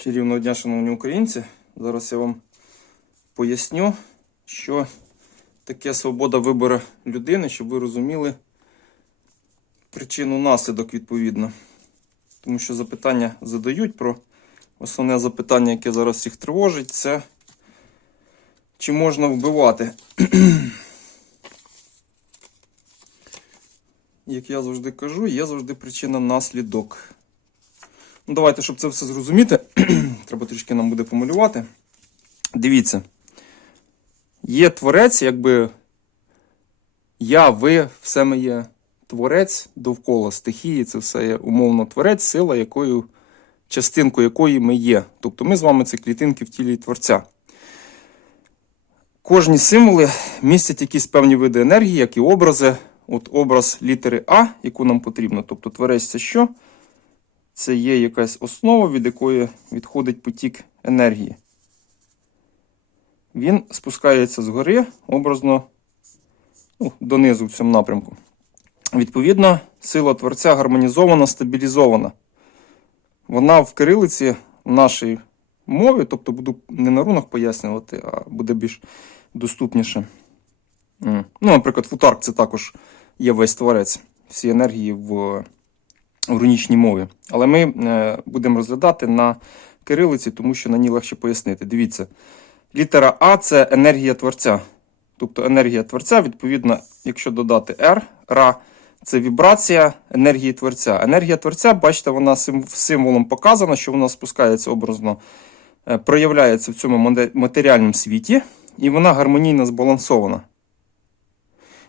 Чарівного дня, шановні українці. Зараз я вам поясню, що таке свобода вибору людини, щоб ви розуміли причину наслідок відповідно. Тому що запитання задають про основне запитання, яке зараз всіх тривожить, це чи можна вбивати. Як я завжди кажу, є завжди причина наслідок. Ну, давайте, щоб це все зрозуміти, треба трішки нам буде помалювати. Дивіться. Є творець, якби я, ви, все ми є творець довкола стихії, це все є умовно творець, сила, якою, частинкою якої ми є. Тобто ми з вами це клітинки в тілі творця. Кожні символи містять якісь певні види енергії, як і образи. От образ літери А, яку нам потрібно. Тобто творець це що? Це є якась основа, від якої відходить потік енергії. Він спускається згори образно ну, донизу в цьому напрямку. Відповідно, сила творця гармонізована, стабілізована. Вона в кирилиці в нашій мові, тобто буду не на рунах пояснювати, а буде більш доступніше. Ну, наприклад, футарк це також є весь творець, всі енергії в, в рунічній мові. Але ми е, будемо розглядати на кирилиці, тому що на ній легше пояснити. Дивіться, літера А це енергія творця. Тобто енергія творця, відповідно, якщо додати R, Ра, це вібрація енергії творця. Енергія творця, бачите, вона символом показана, що вона спускається образно, е, проявляється в цьому матеріальному світі, і вона гармонійно збалансована.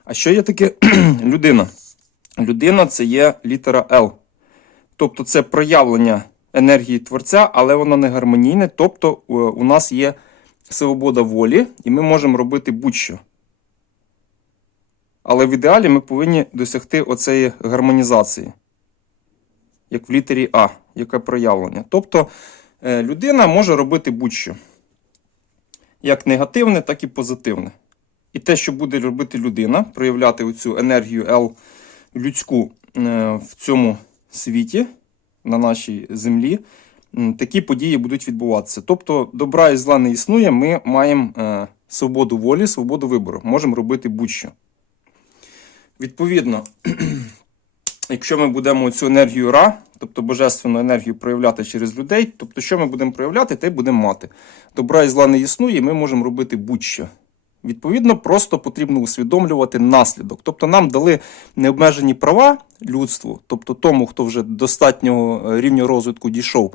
А що є таке людина? Людина це є літера L. Тобто це проявлення енергії творця, але вона не гармонійне. Тобто е, у нас є свобода волі, і ми можемо робити будь-що. Але в ідеалі ми повинні досягти оцеї гармонізації, як в літері А, яке проявлення. Тобто е, людина може робити будь-що. Як негативне, так і позитивне. І те, що буде робити людина, проявляти оцю енергію L людську е, в цьому світі, на нашій землі, такі події будуть відбуватися. Тобто, добра і зла не існує, ми маємо е, свободу волі, свободу вибору, можемо робити будь-що. Відповідно, якщо ми будемо цю енергію Ра, тобто божественну енергію проявляти через людей, тобто, що ми будемо проявляти, те будемо мати. Добра і зла не існує, ми можемо робити будь-що. Відповідно, просто потрібно усвідомлювати наслідок. Тобто нам дали необмежені права людству, тобто тому, хто вже достатнього е, рівня розвитку дійшов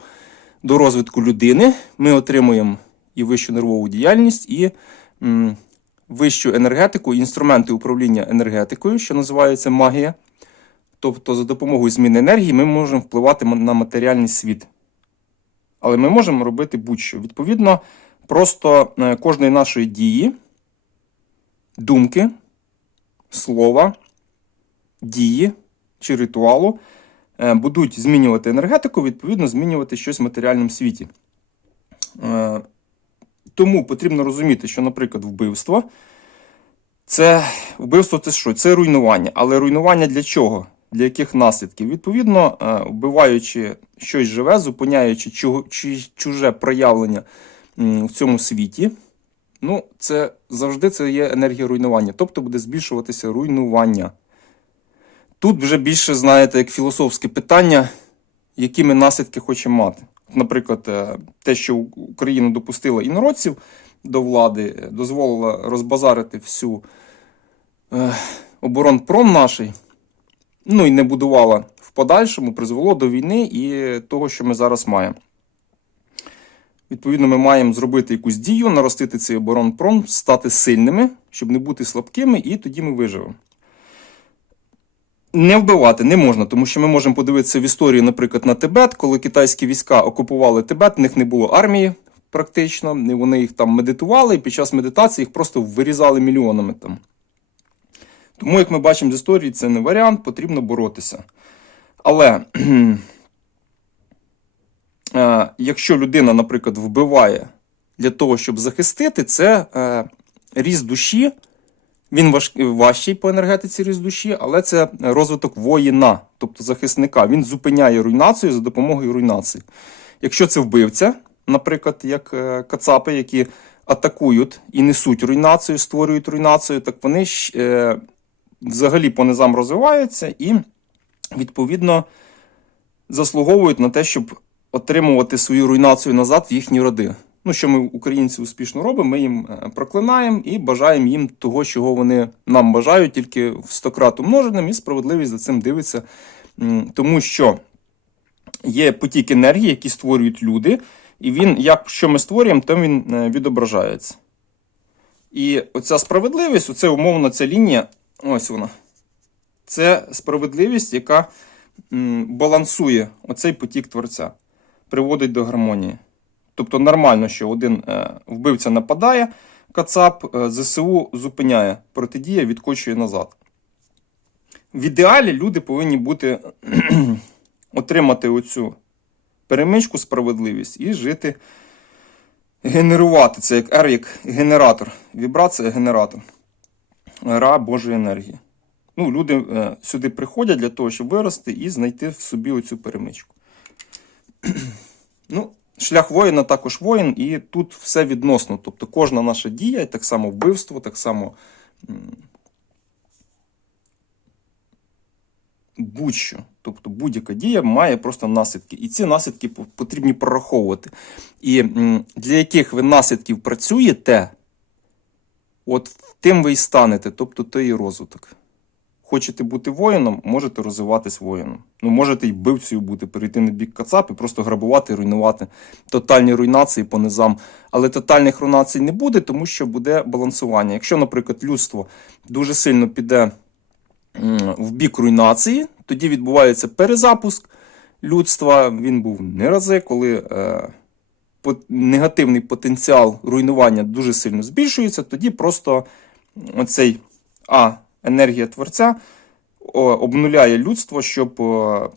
до розвитку людини, ми отримуємо і вищу нервову діяльність, і м, вищу енергетику, інструменти управління енергетикою, що називається магія. Тобто, за допомогою зміни енергії ми можемо впливати на матеріальний світ. Але ми можемо робити будь-що. Відповідно, просто е, кожної нашої дії думки, слова, дії чи ритуалу е, будуть змінювати енергетику, відповідно, змінювати щось в матеріальному світі. Е, Тому потрібно розуміти, що, наприклад, вбивство це вбивство це що? Це руйнування. Але руйнування для чого? Для яких наслідків? Відповідно, е, вбиваючи щось живе, зупиняючи чуже проявлення в цьому світі, Ну, це завжди це є енергія руйнування, тобто буде збільшуватися руйнування. Тут вже більше, знаєте, як філософське питання, які ми наслідки хочемо мати. Наприклад, е, те, що Україна допустила інородців до влади, е, дозволила розбазарити всю е, оборонпром наший, ну і не будувала в подальшому, призвело до війни і того, що ми зараз маємо. Відповідно, ми маємо зробити якусь дію, наростити цей оборонпром, стати сильними, щоб не бути слабкими, і тоді ми виживемо. Не вбивати не можна, тому що ми можемо подивитися в історію, наприклад, на Тибет, коли китайські війська окупували Тибет, в них не було армії практично, вони їх там медитували, і під час медитації їх просто вирізали мільйонами там. Тому, як ми бачимо з історії, це не варіант, потрібно боротися. Але якщо людина, наприклад, вбиває для того, щоб захистити, це е, ріст душі. Він важ, важчий по енергетиці ріст душі, але це розвиток воїна, тобто захисника. Він зупиняє руйнацію за допомогою руйнації. Якщо це вбивця, наприклад, як е, кацапи, які атакують і несуть руйнацію, створюють руйнацію, так вони е, взагалі по низам розвиваються і, відповідно, заслуговують на те, щоб отримувати свою руйнацію назад в їхні роди. Ну, що ми, українці, успішно робимо, ми їм е, проклинаємо і бажаємо їм того, чого вони нам бажають, тільки в стократ умноженим, і справедливість за цим дивиться. Тому що є потік енергії, які створюють люди, і він, як що ми створюємо, то він е, відображається. І оця справедливість, оце умовно ця лінія, ось вона. Це справедливість, яка балансує оцей потік творця, приводить до гармонії. Тобто нормально, що один е, вбивця нападає, Кацап, е, ЗСУ зупиняє, протидія відкочує назад. В ідеалі люди повинні бути отримати оцю перемичку, справедливість і жити, генерувати це як R, як генератор. Вібрація генератор. Ра Божої енергії. Ну, люди е, сюди приходять для того, щоб вирости і знайти в собі оцю перемичку. Ну, шлях воїна також воїн, і тут все відносно. Тобто кожна наша дія, так само вбивство, так само будь-що. Тобто будь-яка дія має просто наслідки. І ці наслідки потрібні прораховувати. І для яких ви наслідків працюєте, от тим ви і станете, тобто то і розвиток. Хочете бути воїном, можете розвиватись воїном. Ну, можете й вбивцею бути, перейти на бік Кацап і просто грабувати, руйнувати. Тотальні руйнації по низам. Але тотальних руйнацій не буде, тому що буде балансування. Якщо, наприклад, людство дуже сильно піде в бік руйнації, тоді відбувається перезапуск людства. Він був не рази, коли е, негативний потенціал руйнування дуже сильно збільшується, тоді просто оцей А, енергія творця обнуляє людство, щоб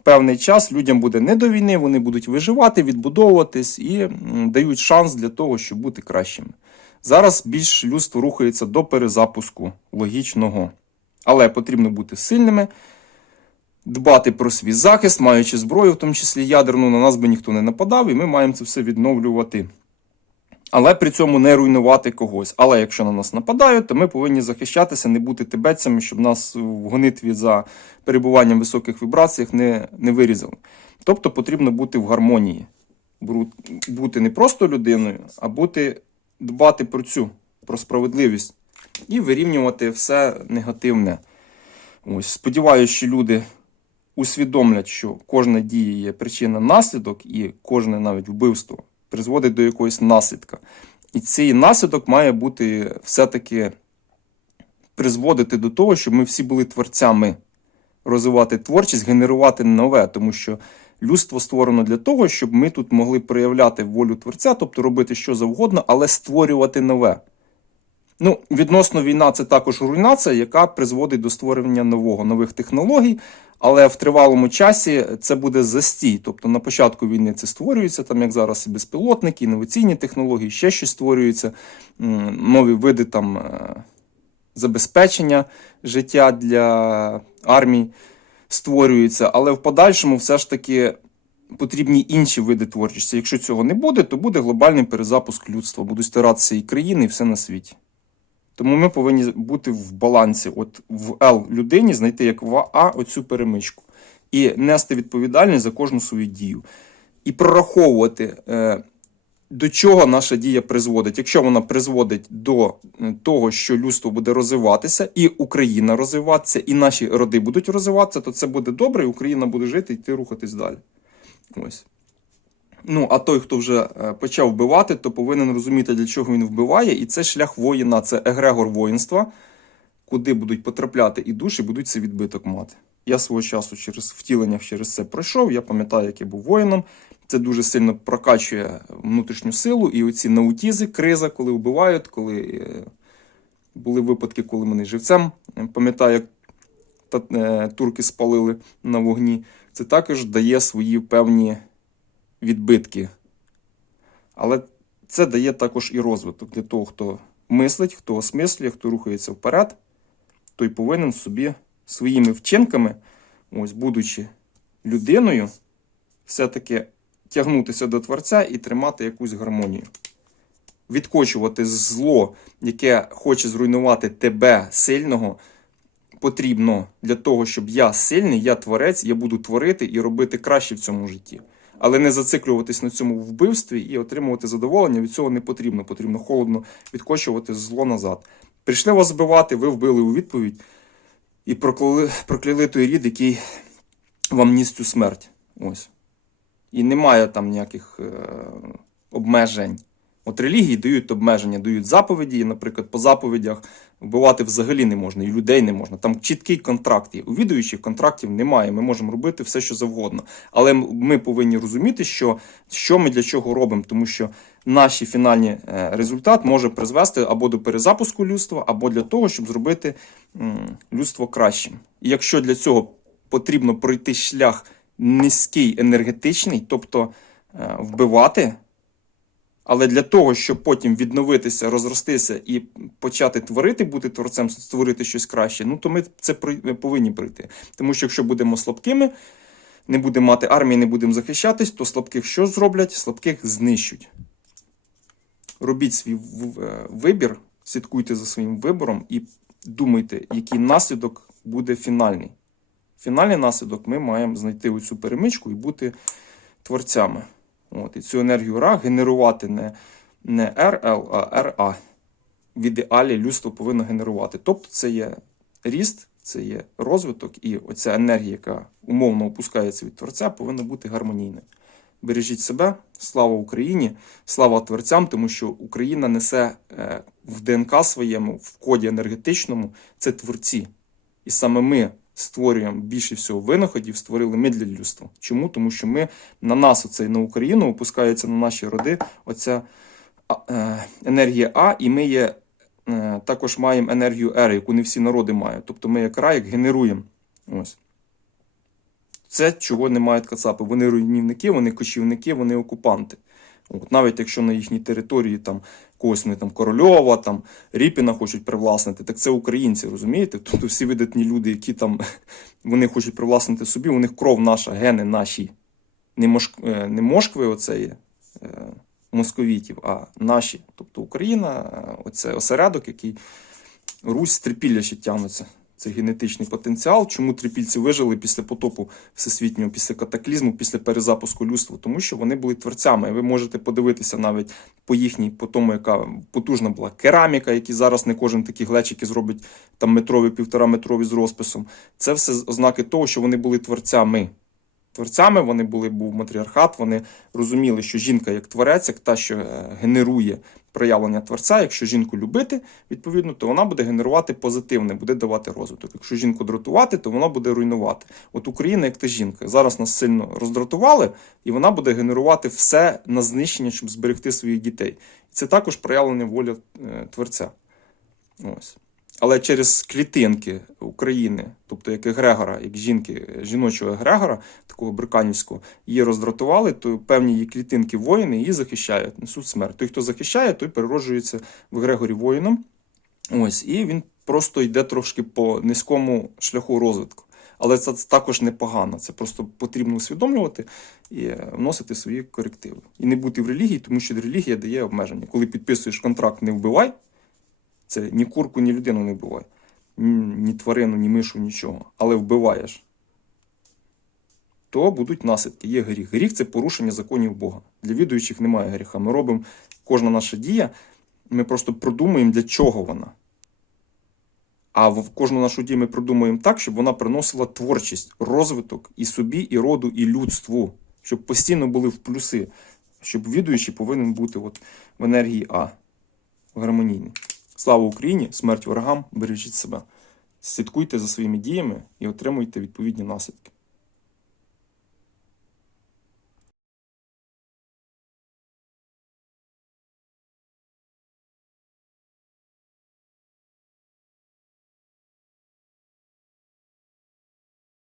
певний час людям буде не до війни, вони будуть виживати, відбудовуватись і дають шанс для того, щоб бути кращими. Зараз більш людство рухається до перезапуску логічного. Але потрібно бути сильними, дбати про свій захист, маючи зброю, в тому числі ядерну, на нас би ніхто не нападав, і ми маємо це все відновлювати. Але при цьому не руйнувати когось. Але якщо на нас нападають, то ми повинні захищатися, не бути тибетцями, щоб нас в гонитві за перебуванням в високих вібраціях не, не вирізали. Тобто потрібно бути в гармонії, бути не просто людиною, а бути дбати про цю, про справедливість і вирівнювати все негативне. Ось, сподіваюся, що люди усвідомлять, що кожна дія є причина наслідок, і кожне навіть вбивство призводить до якогось наслідка. І цей наслідок має бути все-таки призводити до того, щоб ми всі були творцями, розвивати творчість, генерувати нове, тому що людство створено для того, щоб ми тут могли проявляти волю творця, тобто робити що завгодно, але створювати нове. Ну, відносно війна це також руйнація, яка призводить до створення нового, нових технологій. Але в тривалому часі це буде застій. Тобто на початку війни це створюється, там як зараз і безпілотники, інноваційні технології, ще щось створюється, нові види там е, забезпечення життя для армій створюються. Але в подальшому все ж таки потрібні інші види творчості. Якщо цього не буде, то буде глобальний перезапуск людства. Будуть старатися і країни, і все на світі. Тому ми повинні бути в балансі. От в L людині знайти як в А оцю перемичку. І нести відповідальність за кожну свою дію. І прораховувати, е, до чого наша дія призводить. Якщо вона призводить до е, того, що людство буде розвиватися, і Україна розвиватися, і наші роди будуть розвиватися, то це буде добре, і Україна буде жити і йти рухатись далі. Ось. Ну, а той, хто вже е, почав вбивати, то повинен розуміти, для чого він вбиває. І це шлях воїна, це егрегор воїнства, куди будуть потрапляти і душі, будуть цей відбиток мати. Я свого часу через втіленнях через це пройшов. Я пам'ятаю, як я був воїном. Це дуже сильно прокачує внутрішню силу. І оці наутізи, криза, коли вбивають, коли е, були випадки, коли мене живцем. Пам'ятаю, як е, турки спалили на вогні. Це також дає свої певні відбитки. Але це дає також і розвиток для того, хто мислить, хто осмислює, хто рухається вперед, той повинен собі своїми вчинками, ось будучи людиною, все-таки тягнутися до Творця і тримати якусь гармонію. Відкочувати зло, яке хоче зруйнувати тебе сильного, потрібно для того, щоб я сильний, я творець, я буду творити і робити краще в цьому житті. Але не зациклюватись на цьому вбивстві і отримувати задоволення від цього не потрібно. Потрібно холодно відкочувати зло назад. Прийшли вас збивати, ви вбили у відповідь і прокляли, прокляли той рід, який вам ніс цю смерть. Ось. І немає там ніяких е, обмежень. От релігії дають обмеження, дають заповіді, і, наприклад, по заповідях вбивати взагалі не можна, і людей не можна. Там чіткий контракт є. У відуючих контрактів немає. Ми можемо робити все, що завгодно. Але ми повинні розуміти, що, що ми для чого робимо, тому що наш фінальний е, результат може призвести або до перезапуску людства, або для того, щоб зробити людство кращим. І якщо для цього потрібно пройти шлях низький енергетичний, тобто е, вбивати. Але для того, щоб потім відновитися, розростися і почати творити, бути творцем, створити щось краще, ну то ми це повинні пройти. Тому що якщо будемо слабкими, не будемо мати армії, не будемо захищатись, то слабких що зроблять? Слабких знищуть. Робіть свій е, вибір, слідкуйте за своїм вибором і думайте, який наслідок буде фінальний. Фінальний наслідок ми маємо знайти оцю перемичку і бути творцями. От, і цю енергію Ра генерувати не, не РЛ, а РА. В ідеалі людство повинно генерувати. Тобто це є ріст, це є розвиток, і оця енергія, яка умовно опускається від Творця, повинна бути гармонійною. Бережіть себе, слава Україні, слава творцям, тому що Україна несе е, в ДНК своєму, в коді енергетичному, це творці. І саме ми створюємо більше всього винаходів, створили ми для людства. Чому? Тому що ми на нас, оцей на Україну, опускається на наші роди оця е, енергія А, і ми є, е, також маємо енергію Р, яку не всі народи мають. Тобто ми як рай генеруємо. Ось. Це чого не мають кацапи. Вони руйнівники, вони кочівники, вони окупанти. От, навіть якщо на їхній території там когось вони там Корольова, там Ріпіна хочуть привласнити, так це українці, розумієте? Тобто всі видатні люди, які там вони хочуть привласнити собі, у них кров наша, гени наші. Не, Мош... е, не Москви, оцеї е, московітів, а наші. Тобто Україна, е, оце осередок, який Русь з трипілля ще. Це генетичний потенціал. Чому трипільці вижили після потопу всесвітнього, після катаклізму, після перезапуску людства? Тому що вони були творцями. Ви можете подивитися навіть по їхній, по тому, яка потужна була кераміка, які зараз не кожен такі глечики зробить там метрові, півтора метрові з розписом. Це все ознаки того, що вони були творцями. Творцями вони були, був матріархат, вони розуміли, що жінка як творець, як та, що е, генерує проявлення творця. Якщо жінку любити, відповідно, то вона буде генерувати позитивне, буде давати розвиток. Якщо жінку дратувати, то вона буде руйнувати. От Україна, як та жінка, зараз нас сильно роздратували, і вона буде генерувати все на знищення, щоб зберегти своїх дітей. І це також проявлення волі е, творця. Ось. Але через клітинки України, тобто як егрегора, як жінки, жіночого егрегора, такого бриканівського, її роздратували, то певні її клітинки воїни її захищають, несуть смерть. Той, хто захищає, той перероджується в егрегорі воїном. Ось, і він просто йде трошки по низькому шляху розвитку. Але це також непогано. Це просто потрібно усвідомлювати і е, вносити свої корективи. І не бути в релігії, тому що релігія дає обмеження. Коли підписуєш контракт, не вбивай. Це ні курку, ні людину не вбиває. Ні, тварину, ні мишу, нічого. Але вбиваєш. То будуть наслідки. Є гріх. Гріх це порушення законів Бога. Для відуючих немає гріха. Ми робимо кожна наша дія, ми просто продумуємо, для чого вона. А в кожну нашу дію ми продумуємо так, щоб вона приносила творчість, розвиток і собі, і роду, і людству, щоб постійно були в плюси. Щоб відуючий повинен бути от в енергії А, гармонійний. Слава Україні! Смерть ворогам! Бережіть себе. Слідкуйте за своїми діями і отримуйте відповідні наслідки.